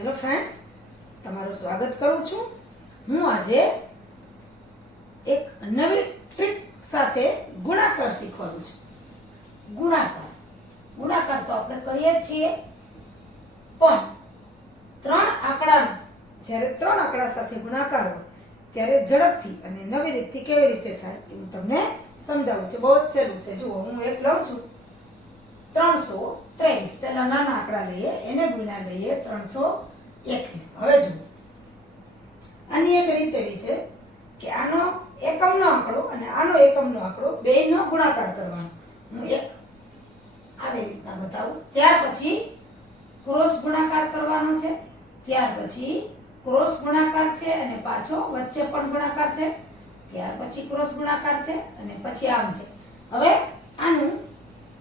Hello friends, તમારું સ્વાગત કરું છું. હું આજે એક નવી ટ્રીક સાથે ગુણાકાર શીખવાનું છું. ગુણાકાર તો આપણે કરીએ જ છીએ, પણ જ્યારે ત્રણ આંકડા સાથે ગુણાકાર હોય ત્યારે ઝડપથી અને નવી રીતથી કેવી રીતે થાય એ હું તમને સમજાવું છું. બહુ જ સહેલું છે. જુઓ, હું એક લઉં છું 323. પહેલા નાના આંકડા લઈએ, એને ગુણ્યા લઈએ 321. હવે જુઓ, આની એક રીત એવી છે કે આનો એકમનો આંકડો અને આનો એકમનો આંકડો બેયનો ગુણાકાર કરવાનો. હું એક આવી રીતના બતાવું. ત્યાર પછી ક્રોસ ગુણાકાર કરવાનો છે. ત્યાર પછી ક્રોસ ગુણાકાર છે અને પાછો વચ્ચે પણ ગુણાકાર છે. ત્યાર પછી ક્રોસ ગુણાકાર છે અને પછી આમ છે. હવે આનું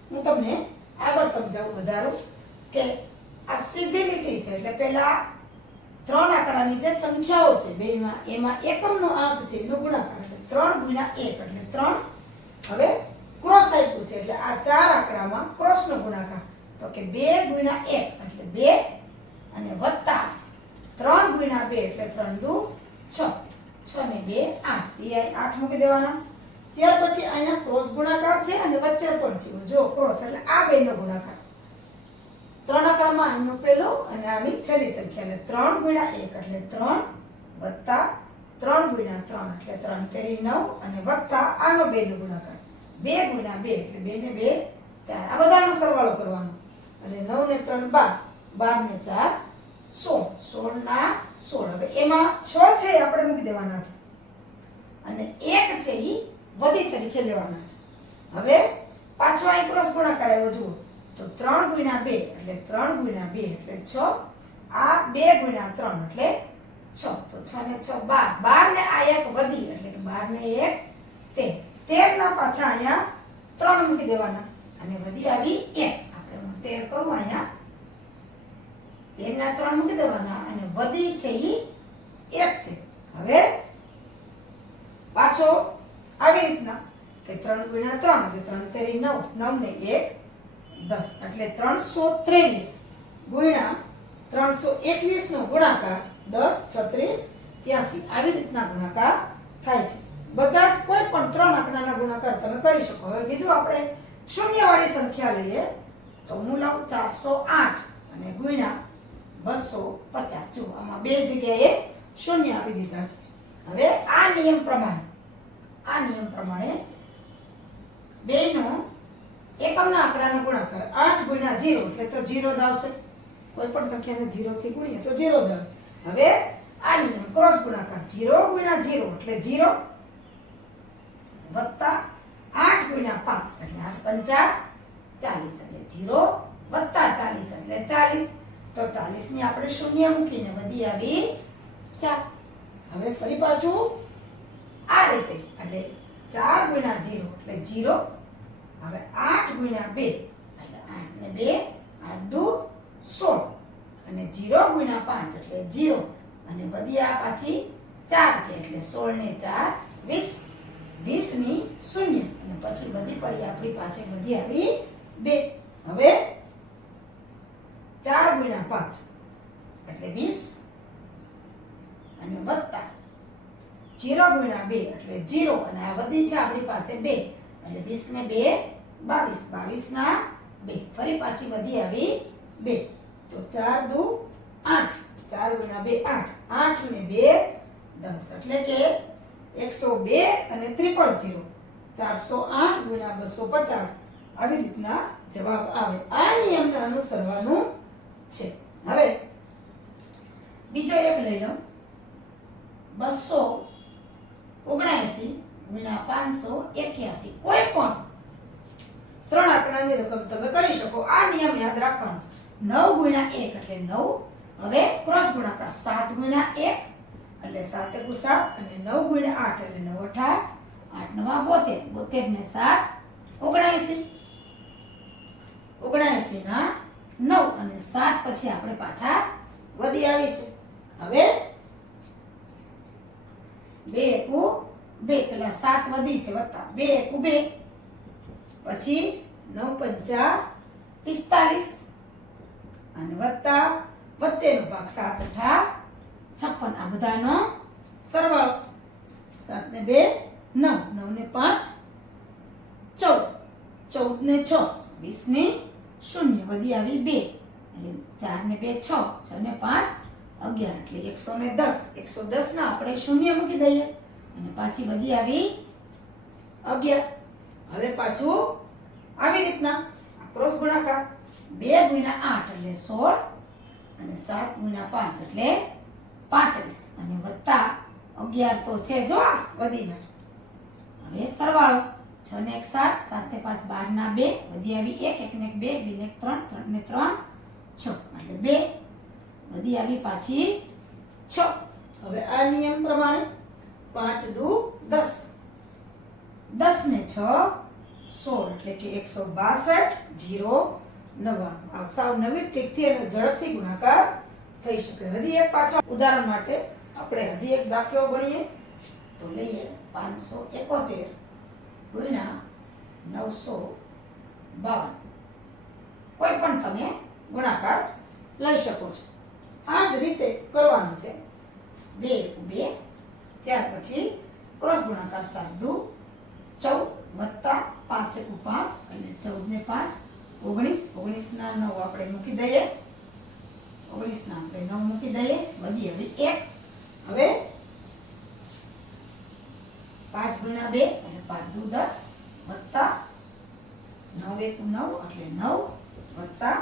હું તમને આગળ સમજાવું, વધારું કે આ સીધી લીટી છે. એટલે પહેલા ત્રણ આંકડાની જે સંખ્યાઓ છે બેમાં, એમાં એકમનો આંક છે એનો ગુણાકાર, એટલે 3 ગુણ્યા 1 એટલે 3. હવે ક્રોસ આપ્યું છે એટલે આ ચાર આંકડામાં ક્રોસનો ગુણાકાર, તો કે 2 ગુણ્યા 1 એટલે 2 અને વત્તા 3 ગુણ્યા 2 એટલે 3 દુ 6. 6 ને 2 8. એ 8 મૂકી દેવાના. ત્યાર પછી અહીંયા ક્રોસ ગુણાકાર છે અને વચ્ચે પણ છે. જો ક્રોસ એટલે આ બેનો ગુણાકાર. ત્રણ આંકડામાં આનો પહેલો અને આની છેલ્લી સંખ્યા, એટલે 3 ગુણ્યા 1 એટલે 3 વત્તા 3 ગુણ્યા 3 એટલે 3 તેરી 9 અને વત્તા આનો બેનો ગુણાકાર 2 ગુણ્યા 2 એટલે 2 ને 2 4. આ બધાનો સરવાળો કરવાનો. અને 9 ને 3 12, 12 ને 4 16, 16 ના 16. હવે એમાં 6 છે એ આપણે મૂકી દેવાના છે અને 1 છે એ વધી તરીકે લેવાના છે. હવે પાછો અહીં ક્રોસ ગુણાકાર આવ્યો. જુઓ તો 3 ગુણ્યા 2 એટલે 3 ગુણ્યા 2 એટલે 6. આ 2 ગુણ્યા 3 એટલે 6. તો 6 ને 6 12. 12 ને આ 1 વધી એટલે કે 12 ને 1 13. 13 ના પાછા અહીંયા 3 મૂકી દેવાના અને વધી આવી 1. આપણે હું 13 કરું અહીંયા. 13 ના 3 મૂકી દેવાના અને વધી છે એ 1 છે. હવે પાછો આવી રીતના કે 3 ગુણ્યા 3 એટલે 3 તેરી 9, 9 ને 1 10 એટલે 323 ગુણ્યા 321 નો ગુણાકાર 10 36 83. આવી રીતના ગુણાકાર થાય છે. બધા જ કોઈ પણ ત્રણ આંકડાના ગુણાકાર તમે કરી શકો. હવે બીજું આપણે શૂન્યવાળી સંખ્યા લઈએ તો હું લઉં 408 અને ગુણ્યા 250. જુઓ, આમાં બે જગ્યાએ શૂન્ય આપી દીધા છે. હવે આ નિયમ પ્રમાણે બેનો એકમના આંકડાનો ગુણાકાર 8 ગુણ્યા 0 એટલે તો 0 જ આવશે. કોઈ પણ સંખ્યાને 0 થી ગુણીએ તો 0 જ આવે. હવે આ નિયમ ક્રોસ ગુણાકાર 0 ગુણ્યા 0 એટલે 0 વત્તા 8 ગુણ્યા 5 એટલે 8 5 40 એટલે 0 વત્તા 40 એટલે 40. તો 40 ની આપણે શૂન્ય મૂકીને વધી આવી 4. હવે ફરી પાછું આ રીતે એટલે 4 ગુણ્યા 0 એટલે 0. હવે 8 ગુણ્યા 2 એટલે 8 ને 2 8 દુ 16 અને 0 ગુણ્યા 5 એટલે 0 અને વધી આ પાછી 4 છે એટલે 16 ને 4 20. 20 ની શૂન્ય અને પછી વધી પડી આપણી પાસે વધી આવી 2. હવે 4 ગુણ્યા 5 એટલે 20 અને વત્તા 0 ગુણ્યા 2 એટલે 0 અને આ વધી છે આપણી પાસે 2 એટલે 20 ને 2 22. 22 ના 2 ફરી પાછી વધી આવી 2. તો 4 દુ 8. 4 ગુણ્યા 2 8. 8 ને 2 10 એટલે કે 102 અને 000. 408 ગુણ્યા 250. આવી રીતના જવાબ આવે. આ નિયમને અનુસરવાનું છે. હવે બીજો એક લઈ લો. 279 ગુણ્યા 581. કોઈ પણ ત્રણ આંકડાની રકમ તમે કરી શકો. આ નિયમ યાદ રાખવાનો. 9 ગુણ્યા 1 એટલે 9. હવે ક્રોસ ગુણાકાર 7 ગુણ્યા 1 એટલે 7 × 7 અને 9 ગુણ્યા 8 એટલે 9 × 8 8 9 72. 72 ને 7 79. 79 ના 9 અને 7 પછી આપણે પાછા વધી આવી છે. હવે 2 × 2 પેલા 7 વધી છે વત્તા 2 × 2 પછી 9 × 5 = 45 અને વત્તા વચ્ચેનો ભાગ 7 8 56 આ બધાનો સરવાળો 7 ને 2 9 9 ને 5 14 14 ને 6 20 ને 0 વધી આવી 2 એટલે 4 ને 2 6 6 ને 5 11 એટલે 110 110 ના આપણે 0 મૂકી દઈએ અને પાછી વધી આવી 11 હવે પાછું આવી રીતના ક્રોસ ગુણાકાર 2 ગુણ્યા 8 એટલે 16 અને 7 ગુણ્યા 5 એટલે 35 અને વત્તા 11 તો છે જો આ વધીને હવે સરવાળો 6 ને 1 7 7 ને 5 12 ના 2 વધી આવી 1 1 ને 2 2 ને 3 3 ને 3 6 એટલે 2 વધી આવી પાછી 6 હવે આ નિયમ પ્રમાણે 5 દુ 10 10 ને 6 16 એટલે કે 162 0 99 આ સાવ નવી ટ્રીકથી અને ઝડપથી ગુણાકાર થઈ શકે હજી એક પાછા ઉદાહરણ માટે આપણે હજી એક દાખલો ગણીએ તો લઈએ 571 ગુણ્યા 952 કોઈ પણ તમે ગુણાકાર લઈ શકો છો આ જ રીતે કરવાનું છે 2 2 ત્યાર પછી ક્રોસ ગુણાકાર 7 દુ 14 વત્તા 5 5 અને 14 ને 5 19 19 ના 9 આપણે મૂકી દઈએ 19 ના આપણે 9 મૂકી દઈએ વધી હવે 1 હવે 5 ગુણ્યા 2 એટલે 5 દુ 10 વત્તા 9 1 9 એટલે 9 વત્તા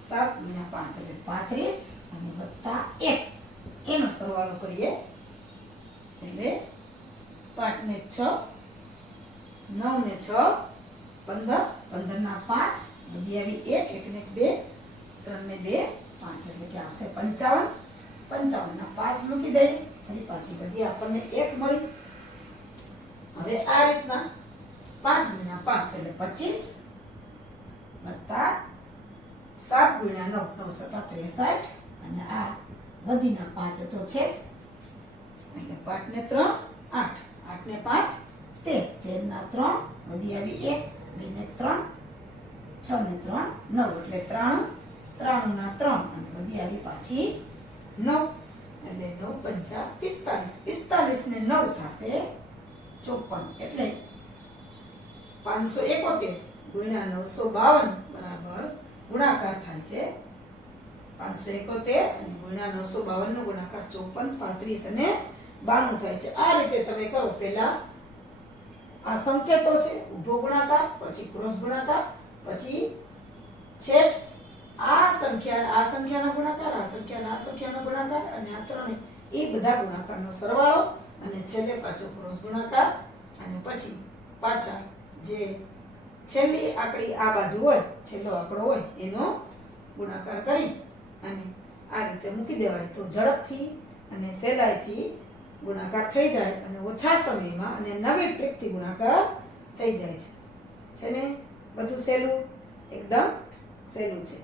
7 ગુણ્યા 5 એટલે 35 અને વત્તા 1 એનો સરવાળો કરીએ એટલે 5 ને 6 9 ને 6 15 15 ના 5 વધી આવી 1 1 ને 2 3 ને 2 5 એટલે કે આવશે 55 55 ના 5 મૂકી દઈએ ફરી પાછી બધી આપણને 1 મળી હવે આ રીતના 5 ગુણ્યા 5 એટલે 25 વત્તા 7 ગુણ્યા 9 9 7 63 અને આ વધીના 5 તો છે જ એટલે 5 ને 3 8 8 ને 5 13 13 ના 3 વધી આવી 1 2 ને 3 6 ને 3 9 એટલે 93 93 ના 3 અને વધી આવી પાછી 9 એટલે 9 5 45 45 ને 9 થશે 54 એટલે 571 ગુણ્યા 952 બરાબર ગુણાકાર થાય છે 571 અને ગુણ્યા 952 નો ગુણાકાર 54 35 અને 92 થાય છે આ રીતે તમે કરો પહેલા આ સંકેતો છે ઊભો ગુણાકાર પછી ક્રોસ ગુણાકાર પછી છેદ આ સંખ્યાનો ગુણાકાર આ સંખ્યાનો ગુણાકાર અને આ ત્રણે એ બધા ગુણાકારનો સરવાળો અને છેલ્લે પાછો ક્રોસ ગુણાકાર અને પછી પાછા જે છેલ્લી આંકડી આ બાજુ હોય છેલ્લો આંકડો હોય એનો ગુણાકાર કરી અને આ રીતે મૂકી દેવાય તો ઝડપથી અને સહેલાઈથી ગુણાકાર થઈ જાય અને ઓછા સમયમાં અને નવી ટ્રીકથી ગુણાકાર થઈ જાય છે ને બધું સહેલું એકદમ સહેલું છે